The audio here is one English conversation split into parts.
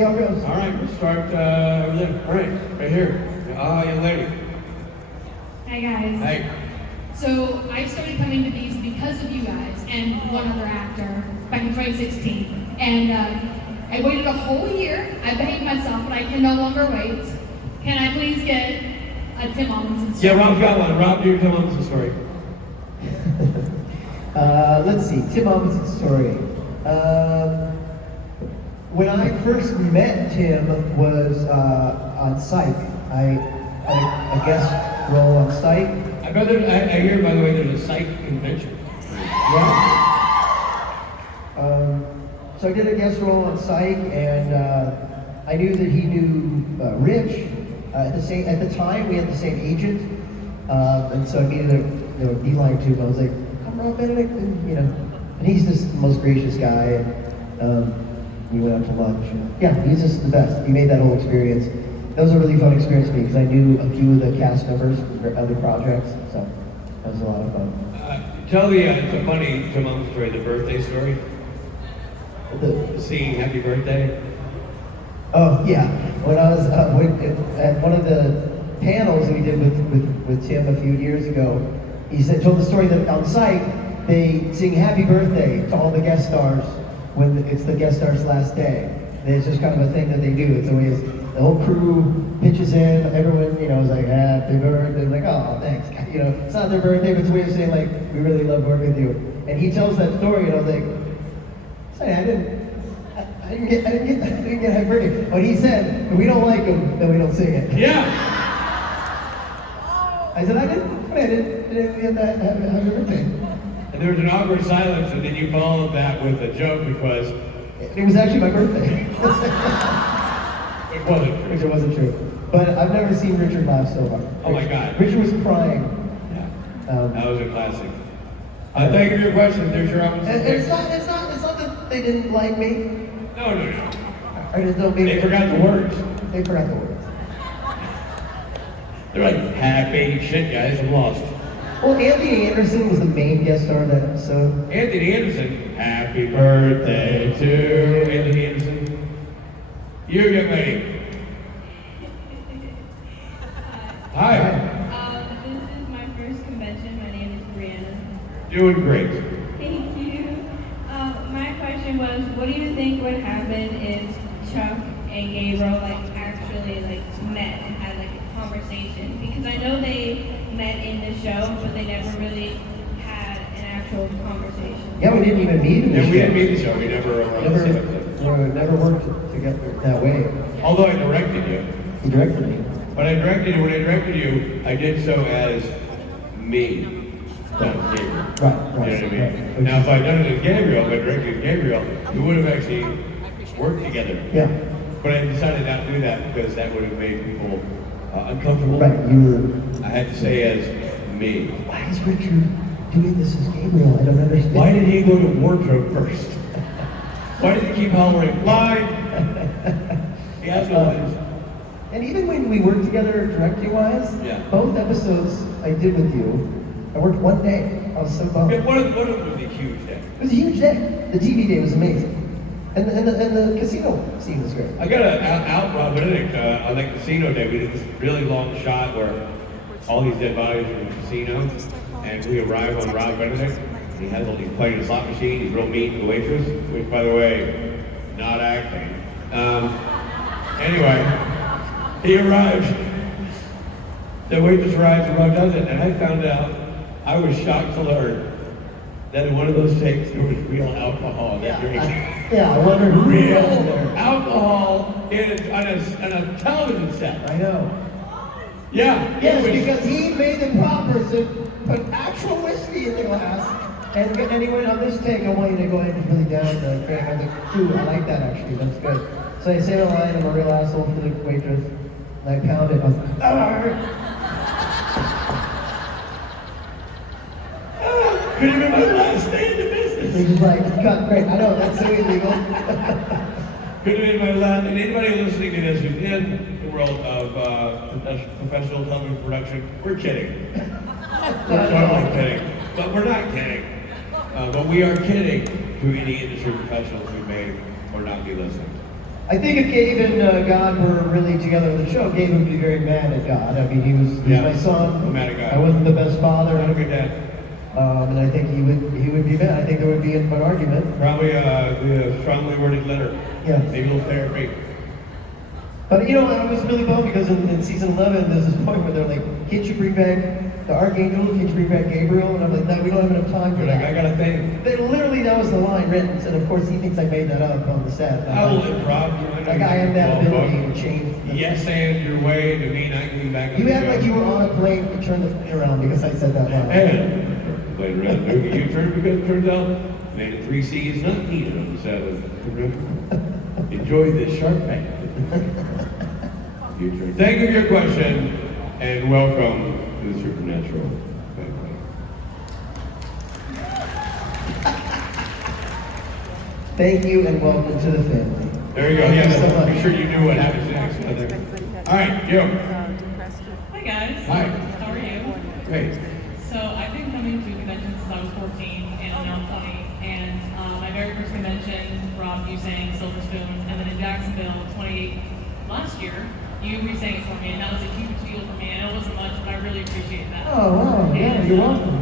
see how it goes. All right, we'll start over there. All right here. Young lady. Hi guys. Hey. So I started coming to these because of you guys and one other actor back in 2016. And I waited a whole year. I behaved myself, but I can no longer wait. Can I please get a Tim Amundsen story? Yeah, Rob's got one. Rob, do your Tim Amundsen story. Let's see, Tim Amundsen's story. When I first met Tim was on Speight. I had a guest role on Speight. I hear, by the way, there's a Speight convention. Yeah. So I did a guest role on Speight, and I knew that he knew Rich. At the time, we had the same agent, and so I needed a beeline to him. I was like, "I'm Rob Benedict," and he's just the most gracious guy. And we went out to lunch. Yeah, he's just the best. He made that whole experience. That was a really fun experience for me because I knew a few of the cast members from other projects, so that was a lot of fun. Tell the it's a funny Tim Amundsen story, the birthday story. Singing Happy Birthday. Oh yeah, when I was at one of the panels we did with Tim a few years ago, he told the story that on Speight they sing Happy Birthday to all the guest stars when it's the guest star's last day. And it's just kind of a thing that they do. It's always the whole crew pitches in, everyone is like Happy Birthday, like oh thanks, it's not their birthday, but it's a way of saying like we really love working with you. And he tells that story, and I was like, say I didn't get Happy Birthday. But he said, if we don't like him, then we don't sing it. Yeah. I said, I didn't get that Happy Birthday. And there was an awkward silence, and then you followed that with a joke because it was actually my birthday. It wasn't true. Which it wasn't true. But I've never seen Richard laugh so hard. Oh my God. Richard was crying. Yeah. That was a classic. Thank you for your question. There's your opposite. It's not that they didn't like me. No. They forgot the words. They forgot the words. They're like, happy shit, guys, I'm lost. Well, Anthony Anderson was the main guest star of that episode. Anthony Anderson, happy birthday to Anthony Anderson. You, young lady. Hi. This is my first convention. My name is Brianna. Doing great. Thank you. My question was, what do you think would happen if Chuck and Gabriel actually met and had a conversation? Because I know they met in the show, but they never really had an actual conversation. Yeah, we didn't even meet in the show. We didn't meet in the show. We never worked together that way. Although I directed you. He directed me. But when I directed you, I did so as me, not Gabriel. Right. You know what I mean? Right. Now, if I'd done it as Gabriel, if I directed Gabriel, we would have actually worked together. Yeah. But I decided not to do that because that would have made people uncomfortable. Right, I had to say as me. Why is Richard doing this as Gabriel? I don't understand. Why did he go to wardrobe first? Why did he keep hollering, line? He has no lines. And even when we worked together directing-wise, both episodes I did with you, I worked one day. I was so bummed. Yeah, one of them was a huge day. It was a huge day. The TV day was amazing. And the casino scene was great. I got out Rob Benedict on that casino day. We did this really long shot where all these dead bodies were in the casino, and we arrived on Rob Benedict. And he's playing a slot machine. He's real mean to the waitress, which, by the way, not acting. Anyway, he arrived. The waitress arrives and Rob does it, and I found out. I was shocked to learn that in one of those takes there was real alcohol in that drink. I wonder who real alcohol on a television set. I know. Yeah. Yes, because he made the proper to put actual whiskey in the glass. And anyway, on this take, I want you to go ahead and really down the crank. I think, ooh, I like that actually. That's good. So I say the line, I'm a real asshole to the waitress, and I pound it. I was like, argh! Could have been my last day in the business. He's just like, cut, great. I know, that's so illegal. Could have been my last. And anybody listening to this who's in the world of professional television production, we're kidding. We're totally kidding. But we're not kidding. But we are kidding to any industry professionals who may or not be listening. I think if Gabe and God were really together on the show, Gabe would be very mad at God. I mean, he was my son. I'm mad at God. I wasn't the best father. Not a good dad. And I think he would be mad. I think there would be an argument. Probably a strongly worded letter. Yeah. Maybe a little therapy. But you know, I was really bummed because in season 11, there's this point where they're like, "Can't you bring back the Archangel? Can't you bring back Gabriel?" And I'm like, "No, we don't have enough time for You're like, that." I got a thing. Literally, that was the line written, and of course, he thinks I made that up on the set. I will improv. Like I have that ability to change. Yes, and your way to me not getting back on You the act show. like you were on a plane and turned the plane around because I said that line. And played around doing a U-turn because it turns out man 3C is not needed on the set of enjoy this sharp bank. U-turn. Thank you for your question and welcome to the Supernatural family. Thank you and welcome to the family. There you go. Thank you so Yeah, much. make sure you knew what happens next. All right, yo. Hi guys. Hi. How are you? Great. So I've been coming to conventions since I was 14 and I'm now 20. And my very first convention, Rob, you sang Silver Spoon. And then in Jacksonville, 28 last year, you re-sang it for me. And that was a huge deal for me. I know it wasn't much, but I really appreciate that. Oh wow! Yeah, And, you're welcome.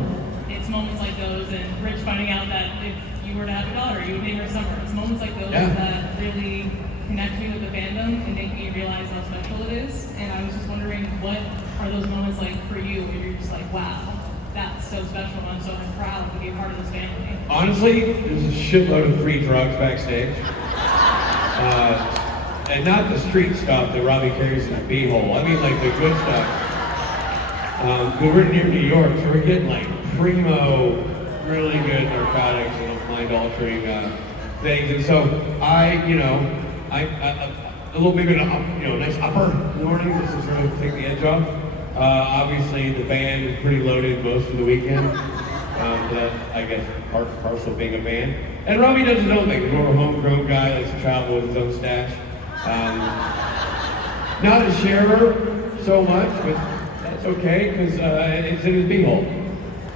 It's moments like those and Rich finding out that if you were to have a daughter, you would name her Summer. It's moments like those Yeah. that really connect me with the fandom and make me realize how special it is. And I was just wondering, what are those moments like for you where you're just like, wow, that's so special and I'm so proud to be a part of this family? Honestly, there's a shitload of free drugs backstage. And not the street stuff that Robbie carries in a beehole. I mean like the good stuff. We're near New York, so we're getting like primo, really good narcotics and mind-altering things. And so I a little bit of a nice upper in the morning just to sort of take the edge off. Obviously, the band is pretty loaded most of the weekend. That I guess parcel of being a band. And Robbie does his own thing. He's more of a homegrown guy, likes to travel with his own stash. Not a sharer so much, but that's okay because it's in his beehole.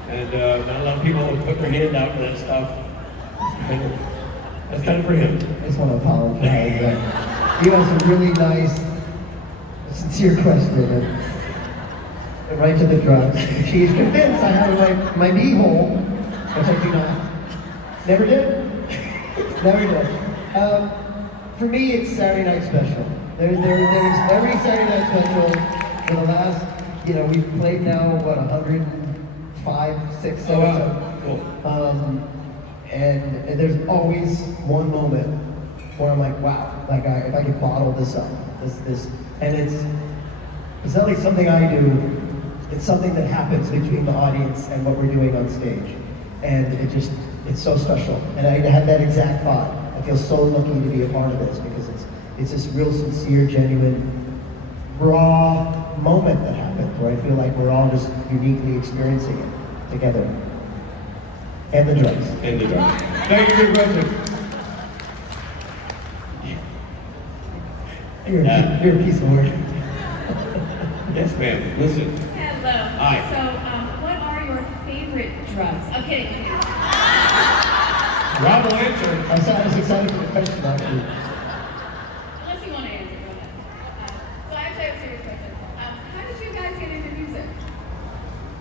And not a lot of people will put their hand out for that stuff. That's kind of for him. I just want to apologize. You asked a really nice, sincere question. And right to the drugs. She's convinced I have my beehole, which I do not. Never did. Never did. For me, it's Saturday Night Special. There's every Saturday Night Special for the last, we've played now, 105, 6, 7. Oh, wow. Cool. And there's always one moment where I'm like, wow, like if I could bottle this up, and it's not like something I do, it's something that happens between the audience and what we're doing on stage. And it's so special. And I had that exact thought. I feel so lucky to be a part of this because it's this real sincere, genuine, raw moment that happens where I feel like we're all just uniquely experiencing it together. And the drugs. And the drugs. Thank you for the question. You're a piece of work. Yes, ma'am. Listen. Hello. Hi. So, what are your favorite drugs? Okay. Rob will answer. I was excited for the question, actually. Unless you want to answer, go ahead. So, I actually have a serious question. How did you guys get into music?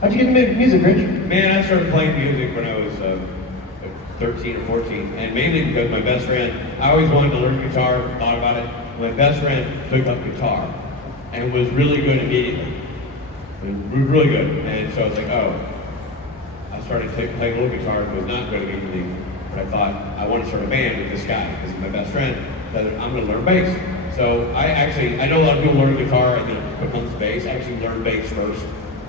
How'd you get into music, Rich? Man, I started playing music when I was 13 or 14, and mainly because my best friend, I always wanted to learn guitar, thought about it. My best friend took up guitar and was really good immediately. Really good. And so I was like, oh. I started playing a little guitar, was not good immediately. But I thought, I want to start a band with this guy, because he's my best friend. So I'm going to learn bass. So I know a lot of people learn guitar and then it becomes bass. I actually learned bass first,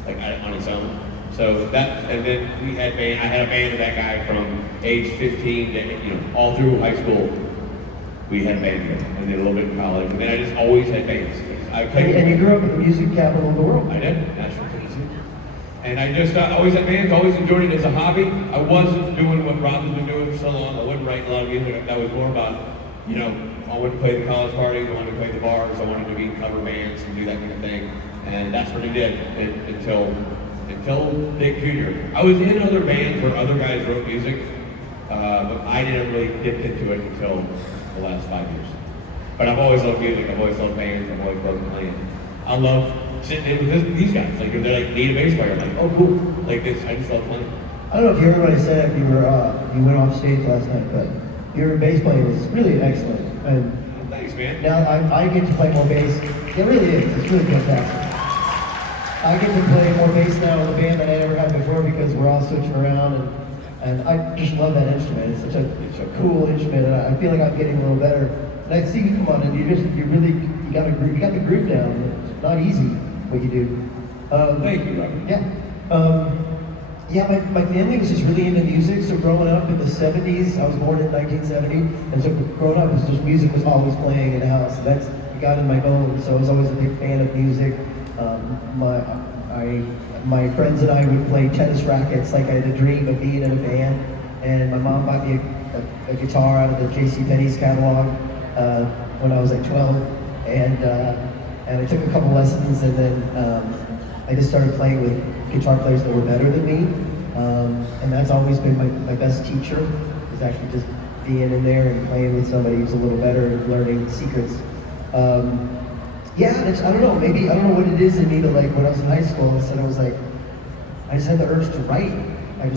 like on its own. So and then we had band. I had a band with that guy from age 15 to, all through high school. We had a band together, and then a little bit in college. And then I just always had bands. And you grew up in the music capital of the world. I did, Nashville, Tennessee. And I just always had bands, always enjoyed it as a hobby. I wasn't doing what Rob has been doing for so long. I wasn't writing a lot of music. That was more about, I wanted to play the college parties, I wanted to play the bars, I wanted to be in cover bands and do that kind of thing. And that's what I did until Big Junior. I was in other bands where other guys wrote music, but I didn't really dip into it until the last 5 years. But I've always loved music. I've always loved bands. I've always loved playing. I love sitting in with these guys. Like if they're like need a bass player, I'm like, oh cool. Like this, I just love playing. I don't know if you heard what I said after you went off stage last night, but your bass playing is really excellent. And Thanks, man. now I get to play more bass. It really is. It's really fantastic. I get to play more bass now in the band than I ever had before because we're all switching around, and I just love that instrument. It's a cool instrument, and I feel like I'm getting a little better. And I see you come on, and you got the groove down. It's not easy what you do. Thank you, Robert. Yeah. Yeah, my family was just really into music, so growing up in the 70s, I was born in 1970, and so growing up, music was always playing in the house. That's got in my bones, so I was always a big fan of music. My friends and I would play tennis rackets, like I had a dream of being in a band, and my mom bought me a guitar out of the JCPenney's catalog when I was like 12, and I took a couple lessons, and then I just started playing with guitar players that were better than me, and that's always been my best teacher, is actually just being in there and playing with somebody who's a little better and learning secrets. Yeah, I don't know, maybe, I don't know what it is in me, but like when I was in high school, I just had the urge to write. I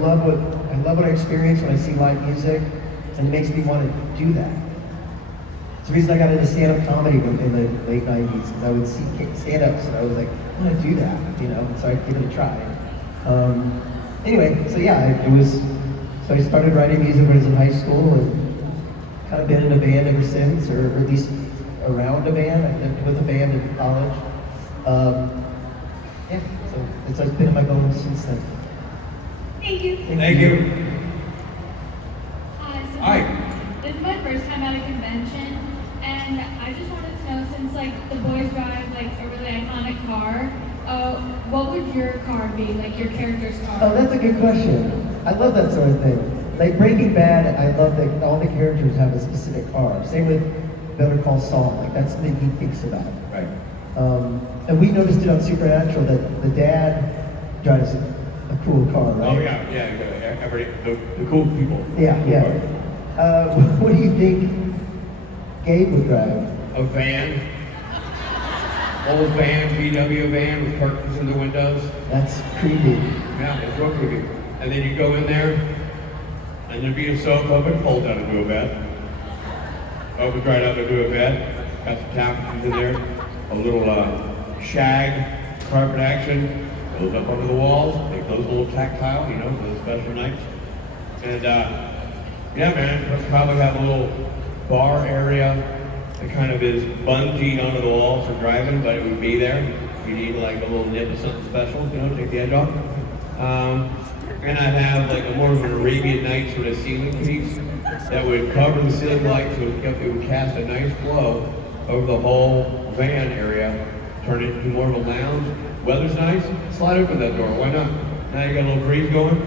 love what I experience when I see live music, and it makes me want to do that. It's the reason I got into stand-up comedy in the late 90s, because I would see stand-ups, and I was like, I want to do that, so I'd give it a try. Anyway, so yeah, so I started writing music when I was in high school, and kind of been in a band ever since, or at least around a band. I've been with a band in college. Yeah, so it's like been in my bones since then. Thank you. Thank you. Hi. Hi. This is my first time at a convention, and I just wanted to know, since like the boys drive like a really iconic car, what would your car be, like your character's car? Oh, that's a good question. I love that sort of thing. Like Breaking Bad, I love that all the characters have a specific car. Same with Better Call Saul. Like that's something he thinks about. Right. And we noticed it on Supernatural that the dad drives a cool car, right? Oh yeah. The cool people. Yeah. What do you think Gabe would drive? A van. Old van, VW van with curtains in the windows. That's creepy. Yeah, it's real creepy. And then you go in there, and there'd be a sofa, but fold down into a bed. Opens right up into a bed. Got some tapestries in there. A little shag carpet action. Goes up under the walls. Make those a little tactile, for the special nights. And yeah, man, probably have a little bar area. It kind of is bungeed onto the wall for driving, but it would be there. You need like a little nip of something special, take the edge off. And I'd have like a more of an Arabian Nights sort of ceiling piece that would cover the ceiling light so it would cast a nice glow over the whole van area, turn it into more of a lounge. Weather's nice, slide open that door, why not? Now you got a little breeze going,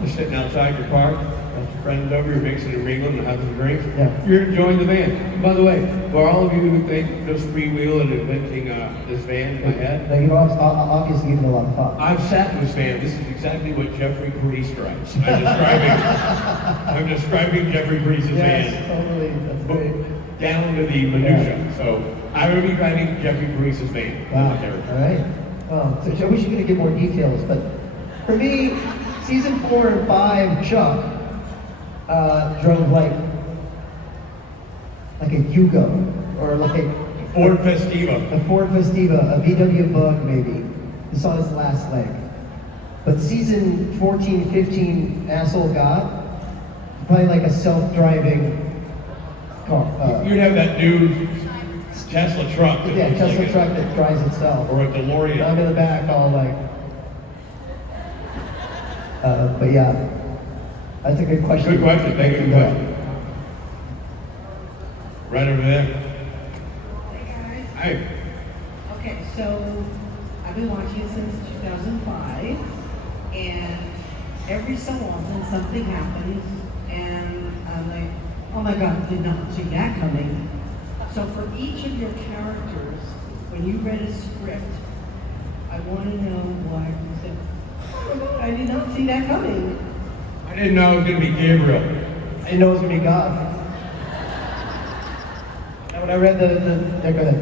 you're sitting outside your car, got your friends over, you're mixing and mingling and having some drinks. Yeah. You're enjoying the van. And by the way, for all of you who think just freewheel and inventing this van in my head, Now, you've obviously given a lot of thought. I've sat in this van. This is exactly what Jeffrey Priest writes. I'm describing Jeffrey Priest's Yes, van totally. That's great. down to the minutia. So I will be driving Jeffrey Priest's van. Wow. All right. So I wish you could give more details, but for me, season 4 and 5, Chuck drove like a Yugo or like a Ford Festiva. a Ford Festiva, a VW Bug maybe. It's on its last leg. But season 14, 15, Asshole God, probably like a self-driving car. You'd have that new Tesla truck. That Yeah, looks Tesla like truck that drives itself. Or a I'm DeLorean. in the back all like, but yeah, that's a good question. Good question. Thank you for the Yeah. question. Right over there. Hey guys. Hi. Okay, so I've been watching it since 2005, and every so often something happens, and I'm like, oh my God, did not see that coming. So for each of your characters, when you read a script, I want to know why you said, oh my God, I did not see that coming. I didn't know it was going to be Gabriel. I didn't know it was gonna be God. when I read yeah, go ahead.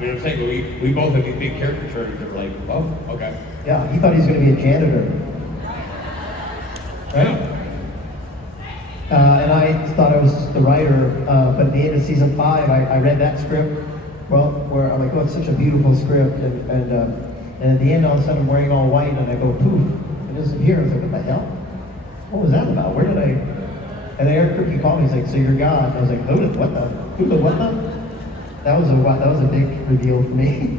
You know what I'm saying? But we both have these big character turns that we're like, oh, okay. Yeah, he thought he was going to be a janitor. Right? And I thought I was the writer, but at the end of season 5, I read that script. Well, where I'm like, oh, it's such a beautiful script, and at the end, all of a sudden, I'm wearing all white, and I go poof, it disappears. I was like, what the hell? What was that about? Where did I? And Eric Kripke called me. He's like, so you're God? And I was like, who the what the? That was a big reveal for me.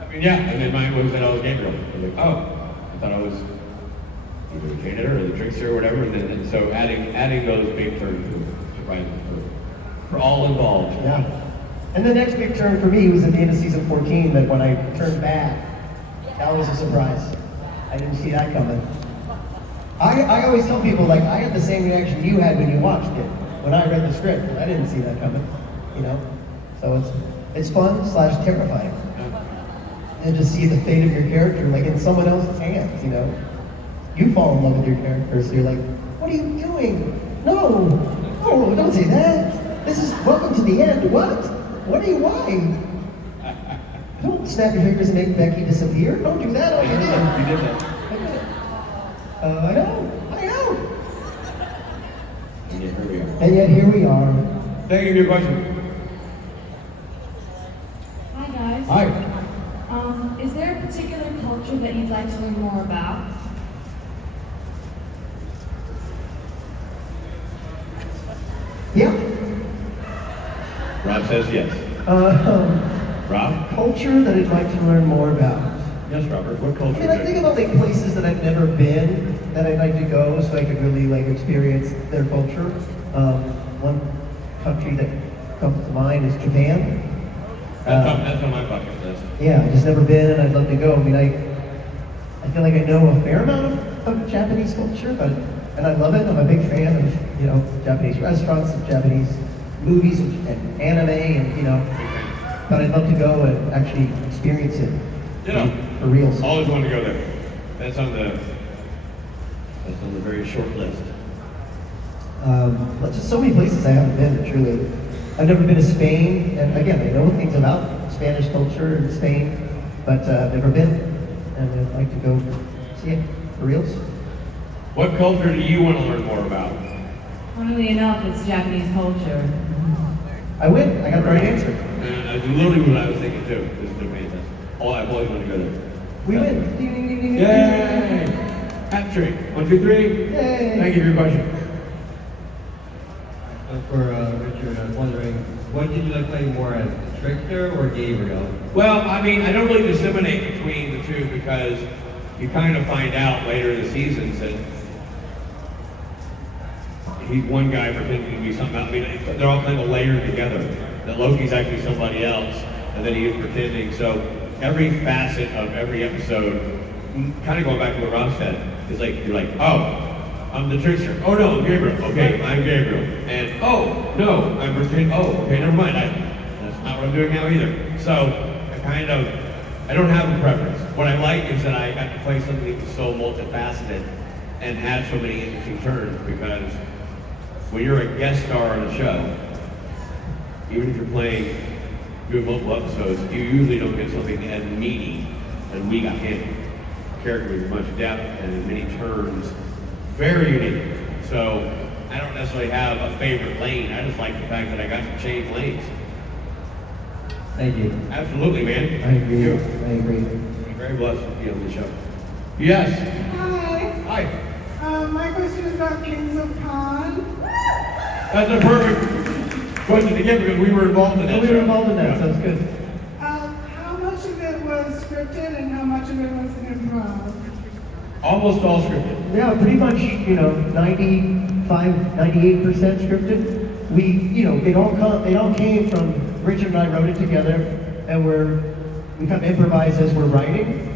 I mean, yeah. And then mine was that I was Gabriel. I was like, oh, I thought I was either the janitor or the trickster or whatever. And so adding those big turns was surprising for all involved. Yeah. And the next big turn for me was at the end of season 14. That when I turned back, that was a surprise. I didn't see that coming. I always tell people, like, I had the same reaction you had when you watched it, when I read the script. I didn't see that coming, you know? So it's fun / terrifying. And to see the fate of your character, like, in someone else's hands, you know? You fall in love with your character, so you're like, what are you doing? No, don't say that. This is welcome to the end. What? Why? Don't snap your fingers and make Becky disappear. Don't do that. Oh, you did. You did that. I know. And yet here we are. And yet here we are. Thank you for your question. Hi guys. Hi. Is there a particular culture that you'd like to learn more about? Yeah. Rob says yes. Rob? Culture that I'd like to learn more about. Yes, Robert. What I culture? mean, I think about like places that I've never been that I'd like to go so I could really like experience their culture. One country that comes to mind is Japan. That's on my bucket list. Yeah, I've just never been and I'd love to go. I mean, I feel like I know a fair amount of Japanese culture, and I love it. I'm a big fan of, you know, Japanese restaurants and Japanese movies and anime and, but I'd love to go and actually experience it. For real. Always wanted to go there. That's on the very short list. Just so many places I haven't been, truly. I've never been to Spain, and again, I know things about Spanish culture in Spain, but I've never been, and I'd like to go see it, for reals. What culture do you want to learn more about? Funnily enough, it's Japanese culture. I win. I got the right answer. That's literally what I was thinking too. This is amazing. Oh, I've always wanted to go there. We win. Ding, ding, ding, ding, ding. Yay! Hat trick. 1, 2, 3. Yay! Thank you for your question. For Richard, I was wondering, what did you like playing more as, Trickster or Gabriel? Well, I mean, I don't really disseminate between the two because you kind of find out later in the seasons that he's one guy pretending to be something else. I mean, they're all kind of layered together. That Loki's actually somebody else, and then he is pretending. So every facet of every episode, kind of going back to what Rob said, is like, you're like, oh, I'm the trickster. Oh no, I'm Gabriel. Okay, I'm Gabriel. And oh, no, I'm pretending. Oh, okay, never mind. That's not what I'm doing now either. So I don't have a preference. What I like is that I got to play something that was so multifaceted and had so many interesting turns, because when you're a guest star on a show, even if you're doing multiple episodes, you usually don't get something as meaty as we got him. Character with much depth and many turns, very unique. So I don't necessarily have a favorite lane. I just like the fact that I got to change lanes. Thank you. Absolutely, man. I agree. You. I agree. I'm very blessed to be on the show. Yes. Hi. Hi. My question is about Kings of Con. That's a perfect question to get because we were involved in that. We show. were involved in that, so that's good. How much of it was scripted and how much of it was improv? Almost all scripted. Yeah, pretty much, 95, 98% scripted. It all came from Richard and I wrote it together, and we kind of improvise as we're writing,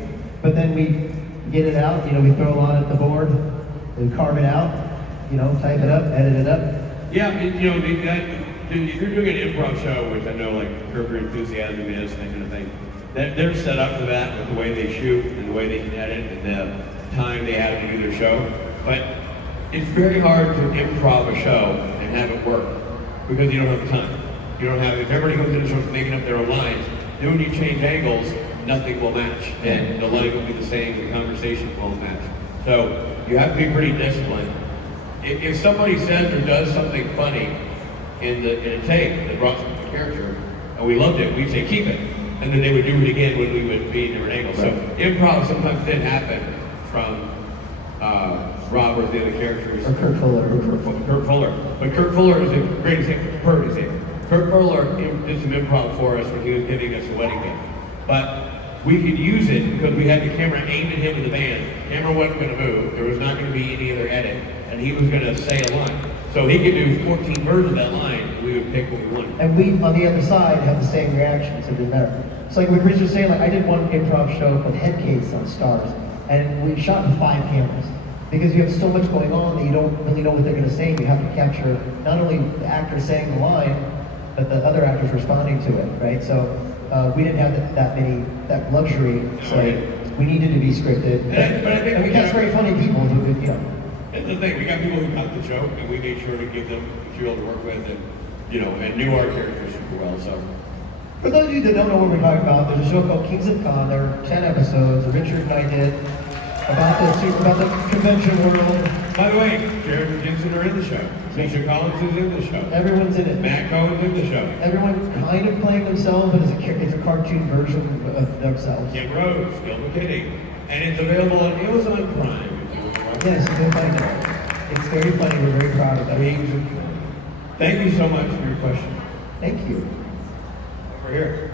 but then we get it out. We throw a lot at the board, we carve it out, type it up, edit it up. Yeah, if you're doing an improv show, which I know like Curb Your Enthusiasm is, that kind of thing, they're set up for that with the way they shoot and the way they can edit and the time they have to do their show. But it's very hard to improv a show and have it work because you don't have the time. You don't have, if everybody goes into sort of making up their own lines, then when you change angles, nothing will match. And the line will be the same, the conversation won't match. So you have to be pretty disciplined. If somebody says or does something funny in a take that brought some character, and we loved it, we'd say keep it. And then they would do it again when we would be in different angles. So improv sometimes did happen from Rob or the other characters. Or Kurt Fuller. Kurt Fuller. But Kurt Fuller is a great example. Perfect example. Kurt Fuller did some improv for us when he was giving us a wedding gift. But we could use it because we had the camera aimed at him with the band. The camera wasn't going to move. There was not going to be any other edit. And he was going to say a line. So he could do 14 versions of that line, and we would pick what we wanted. And we, on the other side, have the same reaction, so it didn't matter. It's like what Rich was saying, like I did one improv show called Head Case on Stars, and we shot in 5 cameras. Because you have so much going on that you don't really know what they're going to say. You have to capture not only the actor saying the line, but the other actors responding to it, right? So we didn't have that luxury. So we needed to be scripted. But I think we got very funny people who would, you know. That's the thing. We got people who got the joke, and we made sure to give them material to work with, and and knew our characters super well. So. For those of you that don't know what we're talking about, there's a show called Kings of Con. There are 10 episodes that Richard and I did about the convention world. By the way, Jared and Gibson are in the show. Misha Collins is in the show. Everyone's in it. Matt Cohen's in the show. Everyone kind of playing themselves, but it's a cartoon version of themselves. Kim Rhodes, Gil McKinney. And it's available on Amazon Prime. Yes, you can find it. It's very funny. We're very proud of that. Thank you so much for your question. Thank you. Over here.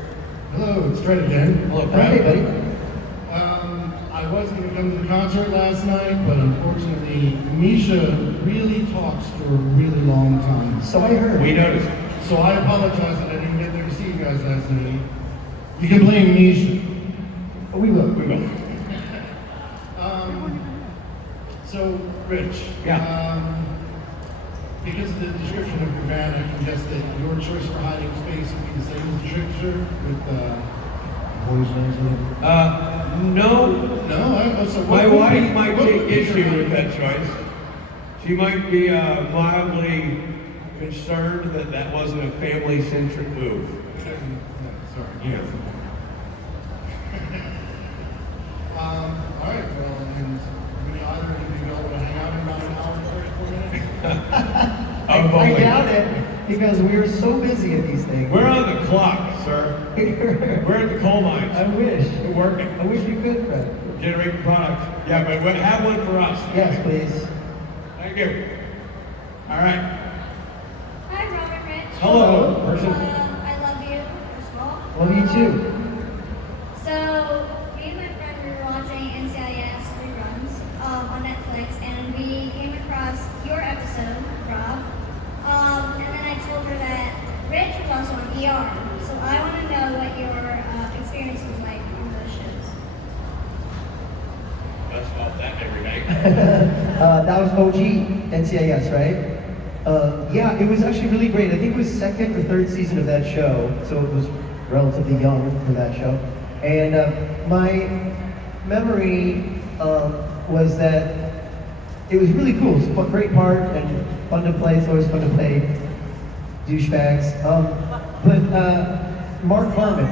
Hello, it's Fred again. Hello, Fred. Hey, buddy. I was going to come to the concert last night, but unfortunately, Misha really talks for a really long time. So I heard. We noticed. So I apologize that I didn't get there to see you guys last night. You can blame Misha. We will. We will. So, Rich. Yeah. Because of the description of your band, I can guess that your choice for hiding space would be the same as the Trickster with poison. No. No. So My wife might take issue with that choice. She might be mildly concerned that that wasn't a family-centric move. Sorry. Yeah. All right. Well, and we either of you go to hang out in about an hour, 34 minutes. I doubt it, because we're so busy at these things. We're on the clock, sir. We're at the coal mines. I wish. We're working. I wish we could, Fred. Generating product. Yeah, but have one for us. Yes, please. Thank you. All right. Hi, Robert Rich. Hello, person. I love you, first of all. Love you too. So, me and my friend, we were watching NCIS reruns on Netflix, and we came across your episode, Rob. And then I told her that Rich was also on ER. So I want to know what your experience was like on those shows. Let's stop that every night. That was OG NCIS, right? Yeah, it was actually really great. I think it was 2nd or 3rd season of that show, so it was relatively young for that show. And my memory was that it was really cool. It was a great part and fun to play. It's always fun to play douchebags. But Mark Harmon,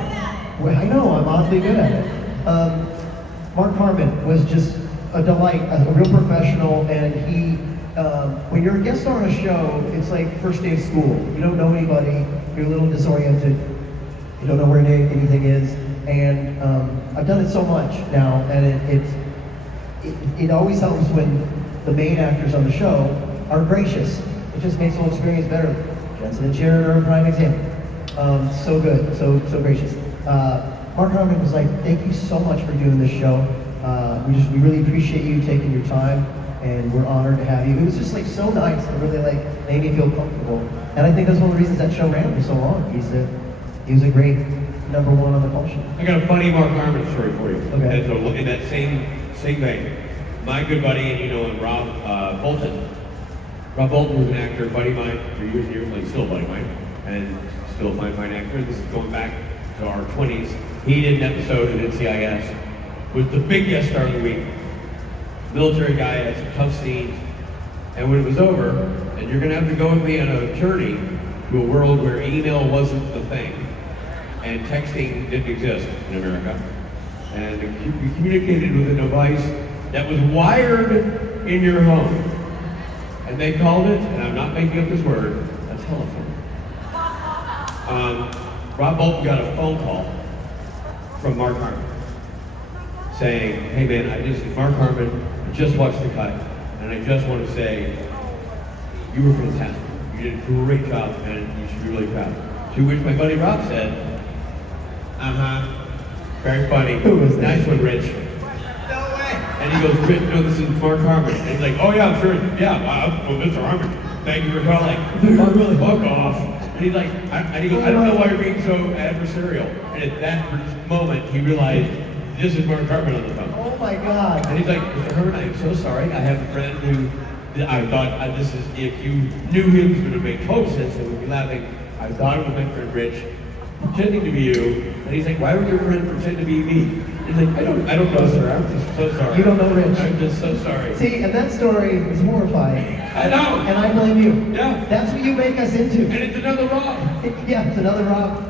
well, I know, I'm oddly good at it. Mark Harmon was just a delight, a real professional, and he, when you're a guest star on a show, it's like first day of school. You don't know anybody, you're a little disoriented, you don't know where anything is, and I've done it so much now, and it always helps when the main actors on the show are gracious. It just makes the whole experience better. Jensen and Jared are a prime example. So good, so gracious. Mark Harmon was like, thank you so much for doing this show. We really appreciate you taking your time, and we're honored to have you. It was just like so nice. It really like made me feel comfortable. And I think that's one of the reasons that show ran for so long. He was a great #1 on the call sheet. I got a funny Mark Harmon story for you. Okay. In that same vein, my good buddy and Rob Bolton. Rob Bolton was an actor, buddy of mine for years and years, like still a buddy of mine, and still a fine actor. This is going back to our 20s. He did an episode at NCIS, was the big guest star of the week. Military guy, had some tough scenes, and when it was over, and you're gonna have to go with me on a journey, to a world where email wasn't the thing and texting didn't exist in America. And you communicated with a device that was wired in your home. And they called it, and I'm not making up this word, a telephone. Rob Bolton got a phone call from Mark Harmon saying, hey man, Mark Harmon, I just watched the cut, and I just want to say, you were fantastic. You did a great job, and you should be really proud. To which my buddy Rob said, very funny. Who was that? Nice one, Rich. No way. And he goes, Rich, no, this is Mark Harmon. And he's like, oh yeah, I'm sure, yeah, well, Mr. Harmon, thank you for calling. Mark, really, fuck off. And he's like, he goes, I don't know why you're being so adversarial. And at that moment, he realized, this is Mark Harmon on the phone. Oh my God. And he's like, Mr. Harmon, I'm so sorry. I have a friend who, I thought this is, if you knew him, it would have made total sense and would be laughing. I thought it was my friend Rich, pretending to be you. And he's like, why would your friend pretend to be me? He's like, I don't know, sir. I'm just so sorry. You don't know Rich. I'm just so sorry. See, and that story is horrifying. I know. And I blame you. Yeah. That's what you make us into. And it's another Rob. Yeah, it's another Rob.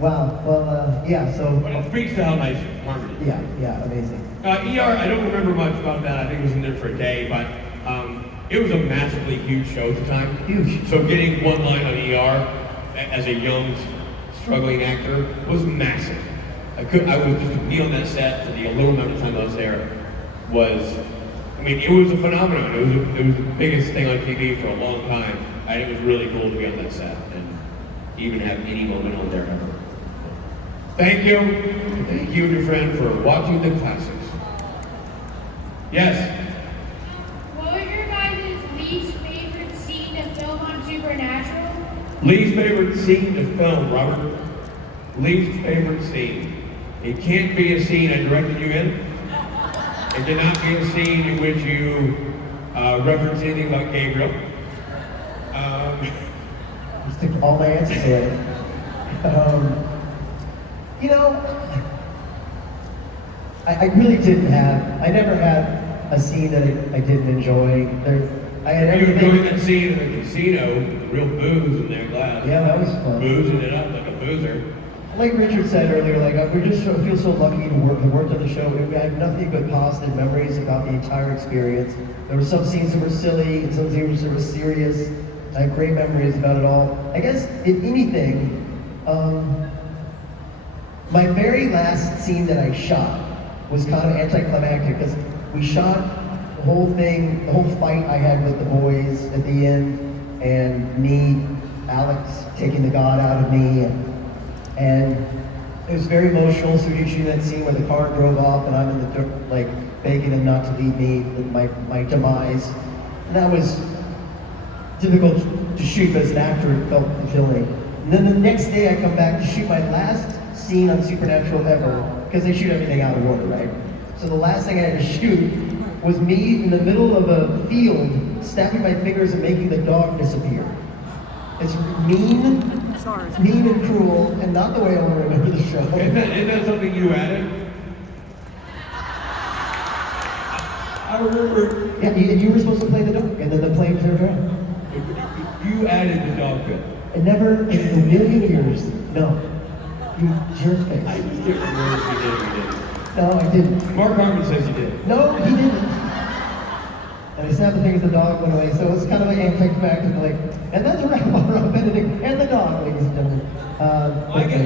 Wow. Well, yeah, so. But it speaks to how nice Harmon is. Yeah, amazing. ER, I don't remember much about that. I think it was in there for a day, but it was a massively huge show at the time. Huge. So getting one line on ER as a young, struggling actor was massive. I was just to be on that set for the little amount of time I was there was, I mean, it was a phenomenon. It was the biggest thing on TV for a long time, and it was really cool to be on that set and even have any moment on there ever. Thank you and your friend for watching the classics. Yes. What was your guys' least favorite scene to film on Supernatural? Least favorite scene to film, Robert? Least favorite scene. It can't be a scene I directed you in. It cannot be a scene in which you reference anything about Gabriel. Just took all my answers away. You know, I really didn't have, I never had a scene that I didn't enjoy. I had You were everything. doing that scene in the casino, real booze in their glass. Yeah, that was fun. Boozing it up like a boozer. Like Richard said earlier, we just feel so lucky to work on the show. We had nothing but positive memories about the entire experience. There were some scenes that were silly and some scenes that were serious. I have great memories about it all. I guess, if anything, my very last scene that I shot was kind of anticlimactic because we shot the whole thing, the whole fight I had with the boys at the end, and me, Alex taking the God out of me, and it was very emotional. So we shooting that scene where the car drove off and I'm in the dirt, like begging him not to leave me with my demise. And that was difficult to shoot, but as an actor it felt fulfilling. And then the next day I come back to shoot my last scene on Supernatural ever, because they shoot everything out of order, right? So the last thing I had to shoot was me in the middle of a field, snapping my fingers and making the dog disappear. It's mean and cruel, and not the way I want to remember the show. Isn't that something you added? I remember. Yeah, you were supposed to play the dog, and then the plane turned around. You added the dog bit. And never in a million years, no. You jerk face. I just didn't remember if you did or you didn't. No, I didn't. Mark Harmon says you did. No, he didn't. And I snapped the fingers, the dog went away, so it was kind of like anticlimactic, like, and that's a wrap on Benedict and the dog, ladies and gentlemen.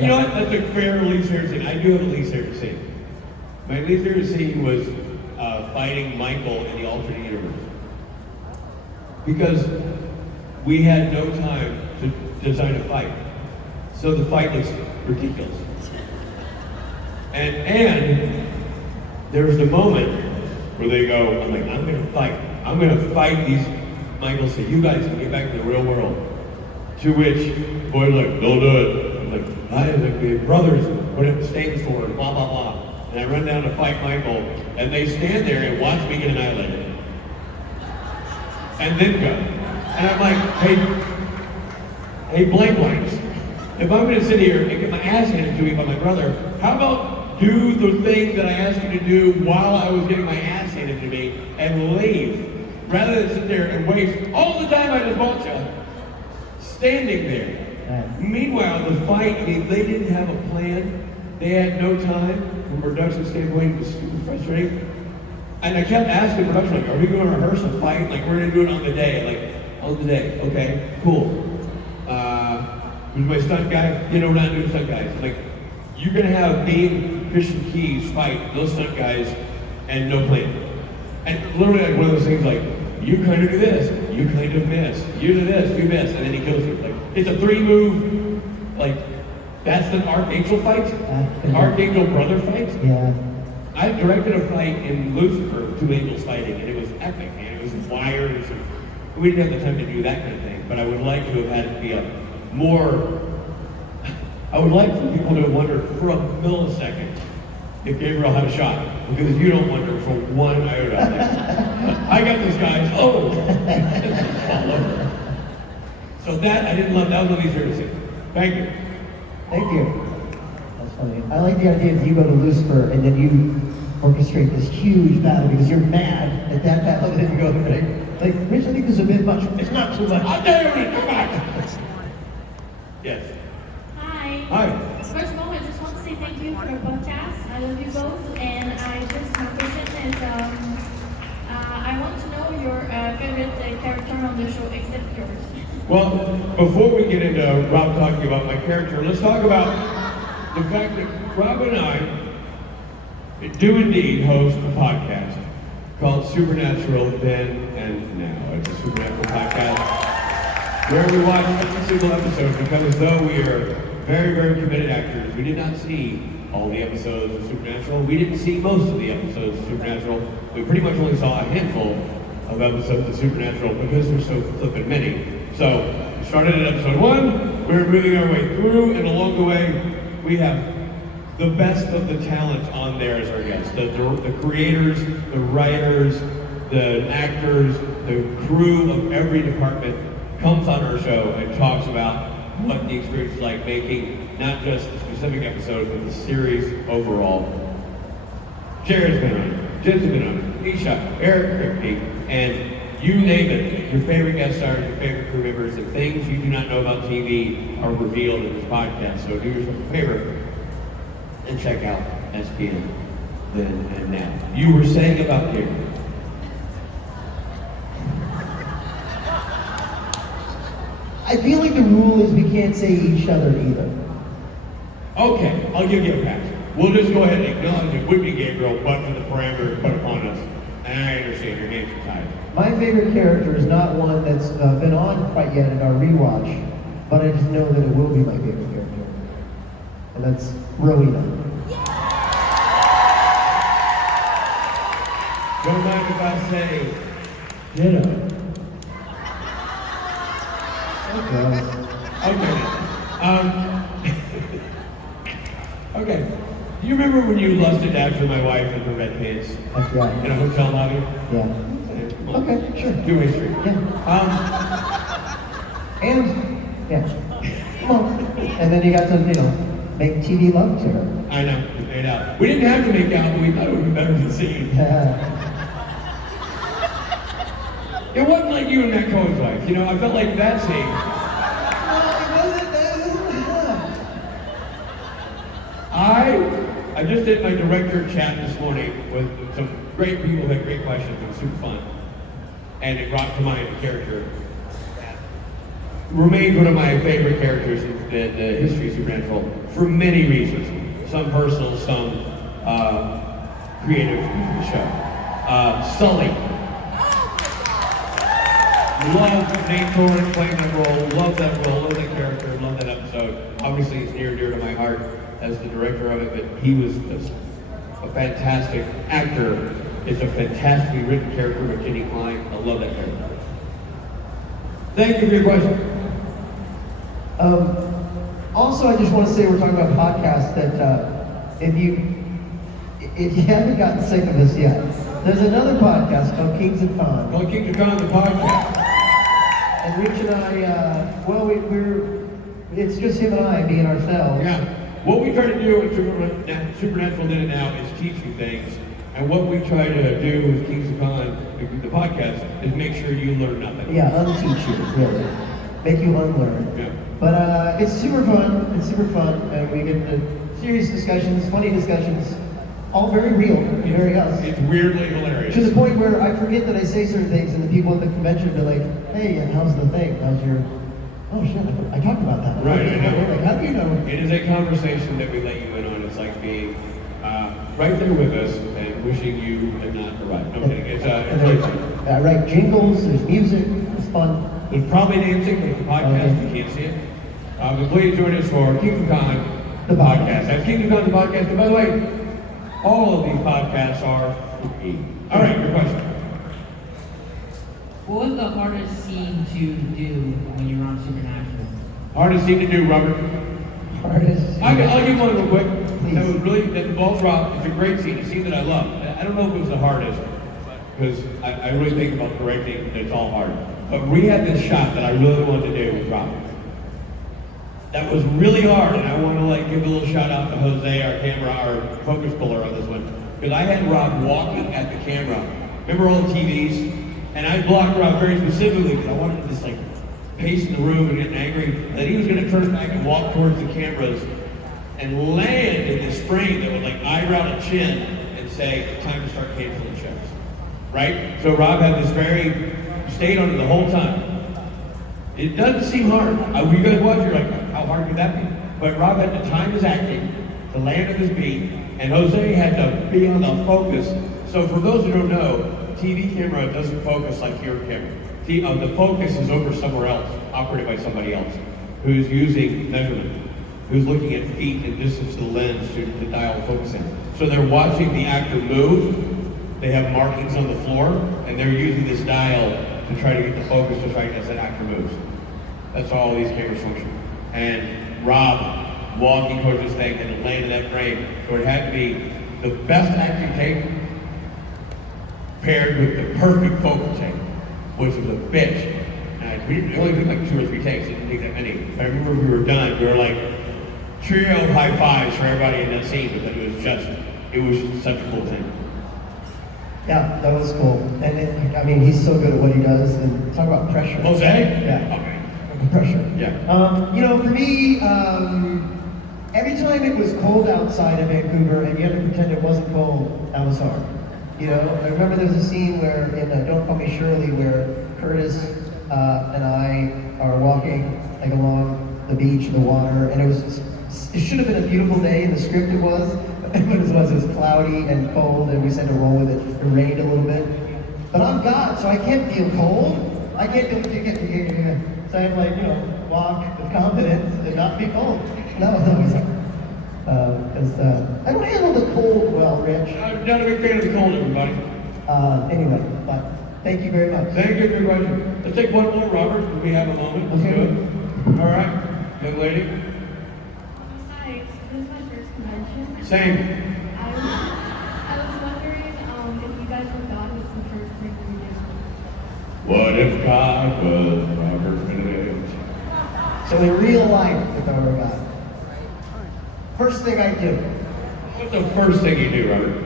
You know what? That's a fair least favorite scene. I do have a least favorite scene. My least favorite scene was fighting Michael in the alternate universe. Because we had no time to design a fight. So the fight looks ridiculous. And there was the moment where they go, I'm like, I'm gonna fight these Michael, so you guys can get back to the real world. To which, boys like, don't do it. I'm like, we're brothers, what it stands for, and blah, blah, blah. And I run down to fight Michael, and they stand there and watch me get annihilated. And then go. And I'm like, hey, blanks. If I'm gonna sit here and get my ass handed to me by my brother, how about do the thing that I asked you to do while I was getting my ass handed to me and leave? Rather than sit there and waste all the time I just bought you standing there. Meanwhile, the fight, I mean, they didn't have a plan. They had no time. From a production standpoint, it was super frustrating. And I kept asking production, like, are we going to rehearse a fight? Like, we're going to do it on the day. Like, on the day. Okay, cool. Who's my stunt guy? You know, we're not doing stunt guys. Like, you're going to have me and Christian Keys fight those stunt guys and no plan. And literally, like, one of those things, like, you kind of do this, you kind of miss, you do this, you miss, and then he kills you. Like, it's a 3-move, like, that's the Archangel fight? Archangel brother fight? Yeah. I directed a fight in Lucifer, 2 angels fighting, and it was epic, man. It was wires, and we didn't have the time to do that kind of thing, but I would like to have had it be a more, I would like for people to wonder for a millisecond if Gabriel had a shot, because you don't wonder for one iota. I got this guy, oh! All over. So that, I didn't love, that was what he's here to see. Thank you. Thank you. That's funny. I like the idea that you go to Lucifer and then you orchestrate this huge battle because you're mad at that battle and then you go, like, Rich, I think this is a bit much. It's not too much. I'll tell you when it comes back. Yes. Hi. Hi. First of all, I just want to say thank you for the podcast. I love you both, and my question is, I want to know your favorite character on the show, except yours. Well, before we get into Rob talking about my character, let's talk about the fact that Rob and I do indeed host a podcast called Supernatural Then and Now. It's a supernatural podcast where we watch every single episode because as though we are very, very committed actors, we did not see all the episodes of Supernatural. We didn't see most of the episodes of Supernatural. We pretty much only saw a handful of episodes of Supernatural because there's so flippin' many. So, we started at episode 1, we were moving our way through, and along the way, we have the best of the talent on there as our guests. The creators, the writers, the actors, the crew of every department comes on our show and talks about what the experience is like making not just a specific episode, but the series overall. Jared's been on it, Jen's been on it, Nisha, Eric Kripke, and you name it, your favorite guest stars, your favorite crew members, and things you do not know about TV are revealed in this podcast. So do yourself a favor and check out SPN Then and Now. You were saying about Gabriel. I feel like the rule is we can't say each other either. Okay, I'll give you a pass. We'll just go ahead and acknowledge it would be Gabriel, but for the parameters put upon us. And I understand your hands are tied. My favorite character is not one that's been on quite yet in our rewatch, but I just know that it will be my favorite character. And that's Rowena. Don't mind if I say ditto. Okay. Okay. Do you remember when you lusted after my wife in her red pants in a hotel lobby? Yeah. Okay, sure. Two-way street. Yeah. Come on. And then you got to, make TV love to her. I know, we made out. We didn't have to make out, but we thought it would be better than seeing. It wasn't like you and Matt Cohen's wife. I felt like that scene. I just did my director chat this morning with some great people who had great questions. It was super fun. And it brought to mind a character that remains one of my favorite characters in the history of Supernatural for many reasons. Some personal, some creative in the show. Sully. Love Nate Torrance playing that role, love that character, love that episode. Obviously it's near and dear to my heart as the director of it, but he was just a fantastic actor. It's a fantastically written character with Jenny Klein. I love that character. Thank you for your question. Also, I just want to say we're talking about podcasts that if you haven't gotten sick of us yet, there's another podcast called Kings of Con. Called Kings of Con, the podcast. And Rich and I, it's just him and I being ourselves. Yeah. What we try to do with Supernatural Then and Now is teach you things. And what we try to do with Kings of Con, the podcast, is make sure you learn nothing. Yeah, unteach you, really. make you unlearn. Yeah. But it's super fun. It's super fun, and we get the serious discussions, funny discussions, all very real, very us. It's weirdly hilarious. To the point where I forget that I say certain things, and the people at the convention are like, "Hey, how's the thing? How's your?" Oh shit! I talked about that. Right, I know. They're like, how do you know? It is a conversation that we let you in on. It's like being right there with us and wishing you had not arrived. No, I'm kidding. It's I write jingles. There's music. It's fun. there's probably dancing, but the podcast, you can't see it. But please join us for NJcon, the podcast. That's NJcon, the podcast. And by the way, all of these podcasts are free. All right, your question. What was the hardest scene to do when you were on Supernatural? Hardest thing to do, Robert. Hardest. I'll give one real quick. Please. That involves Rob. It's a great scene, a scene that I love. I don't know if it was the hardest, because I really think about directing, and it's all hard. But we had this shot that I really wanted to do with Rob. That was really hard, and I want to give a little shout out to Jose, our camera, our focus puller on this one, because I had Rob walking at the camera. Remember all the TVs? And I blocked Rob very specifically because I wanted to just pace in the room and get angry that he was going to turn back and walk towards the cameras and land in this frame that would eyebrow to chin and say, time to start canceling checks. Right? So Rob had this stayed on it the whole time. It doesn't seem hard. You guys watch, you're like, how hard could that be? But Rob had to time his acting, to land on his beat, and Jose had to be on the focus. So for those who don't know, TV camera doesn't focus like your camera. The focus is over somewhere else, operated by somebody else, who's using measurement, who's looking at feet and distance to the lens to dial focus in. So they're watching the actor move, they have markings on the floor, and they're using this dial to try to get the focus to try as that actor moves. That's how all these cameras function. And Rob walking towards this thing and it landed that frame. So it had to be the best acting take paired with the perfect focal take, which was a bitch. And we only took 2 or 3 takes, it didn't take that many. But I remember when we were done, we were trio of high fives for everybody in that scene, because it was such a cool thing. Yeah, that was cool. And he's so good at what he does. And talk about pressure. Jose? Yeah. Okay. Pressure. Yeah. For me, every time it was cold outside in Vancouver and you had to pretend it wasn't cold, that was hard. I remember there was a scene where in Don't Call Me Shirley where Curtis and I are walking along the beach, the water, and it should have been a beautiful day. In the script it was, but it was cloudy and cold, and we just had to roll with it. It rained a little bit, but I'm God, so I can't feel cold. I can't feel so I have to walk with confidence and not be cold. And that was always hard. Because I don't handle the cold well, Rich. I'm not a big fan of the cold, everybody. Anyway, but thank you very much. Thank you for your question. Let's take one more, Robert, if we have a moment. Let's do it. All right, young lady. Hi, this is my first convention. Same. I was wondering if you guys were God, what's the first thing you do? What if God was Robert Benedict? So in real life, if I were God, first thing I do. What's the first thing you do, Robert?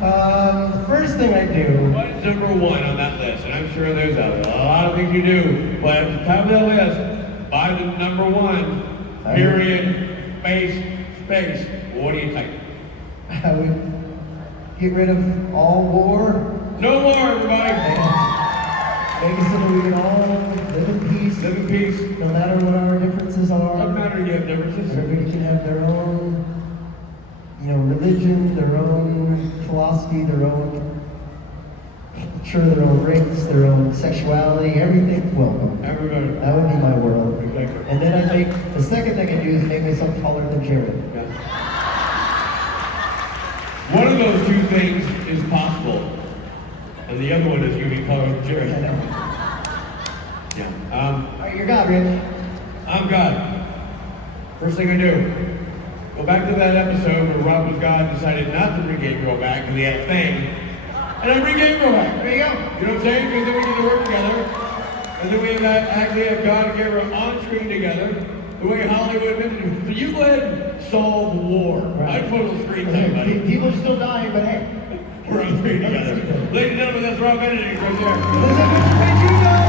The first thing I do. What's number 1 on that list? And I'm sure there's a lot of things you do, but at the top of that list, by the number 1, period, space. What do you think? I would get rid of all war. No more, everybody. Make it so that we can all live in peace. Live in peace. No matter what our differences are. Doesn't matter you have differences. Everybody can have their own, religion, their own philosophy, their own culture, their own race, their own sexuality, everything's welcome. Everybody. That would be my world. Exactly. And then I think the second thing I do is make myself taller than Jared. Yeah. One of those 2 things is possible, and the other one is you be taller than Jerry. I know. Yeah. All right, you're God, Rich. I'm God. First thing I do, go back to that episode where Rob was God and decided not to bring Gabriel back because he had a thing. And I bring Gabriel back. There you go. You know what I'm saying? Because then we get to work together. And then we have God and Gabriel on screen together, the way Hollywood meant to do. So you go ahead and solve the war. Right. I put a little screen time, buddy. People are still dying, but hey. We're on screen together. Ladies and gentlemen, that's Rob Benedict right there. Listen,